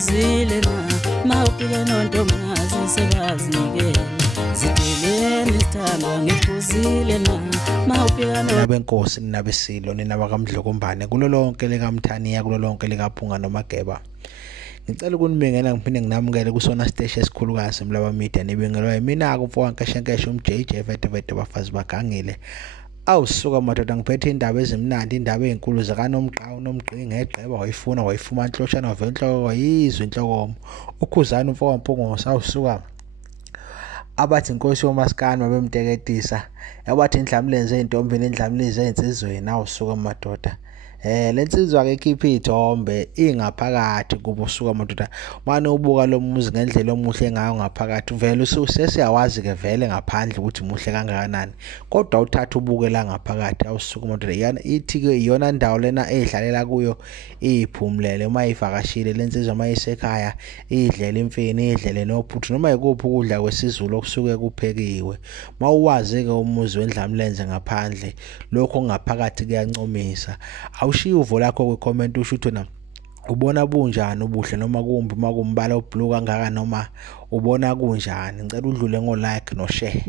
ngiphuzile na mawufika nontombazi sebazinikela zideleni sithandwa ngiphuzile na mawufika nabenkosi nabesilo ninabakamdlokombane kulo lonke likaMthaniya kulo lonke likaPhunga noMageba. Ngicela ukunibingelela ngiphinde nginamukele kusona siteshi esikhulukazi Mlaba Media nibingelwa yimina kumfokankeshenkeshe umJJ Vete bafazi bagangile. Awusuka madoda ngiphethe indaba ezimnandi indaba ezinkulu zakaNomgqawu nomgqingi ngegqeba wayifuma Nhloshana venhloko wayizwa inhlokomo ukhuzana umfoko waMpungose awusuka abathi inkosi yomaskani babemteketisa yabathi indlamlenze ezintombini indlamlize ezinsizweni awusuka madoda lensizwa ke ikhipha izithombe ingaphakathi kubusuka madoda manje ubuka lo muzi ngendlela omuhle ngayo ngaphakathi vele usesiyawazi ke vele ngaphandle ukuthi muhle kangakanani kodwa uthatha ubuke la ngaphakathi awusuka madoda yana ithi ke iyona ndawo lena edlalela kuyo iphumlele uma ivakashile lensizwa mayisekhaya idlela imfini idlele nophuthu noma ikuphi ukudla kwesizulu okusuke kuphekiwe mawuwazi ke umuzi wendlamlenze ngaphandle lokho ngaphakathi kuyancomisa awushiya uvo lakho kwicomment usho ukuthi na ubona bunjani ubuhle noma kumbi makumbala oblue kangaka noma ubona kunjani ngicela udlule ngo like no share.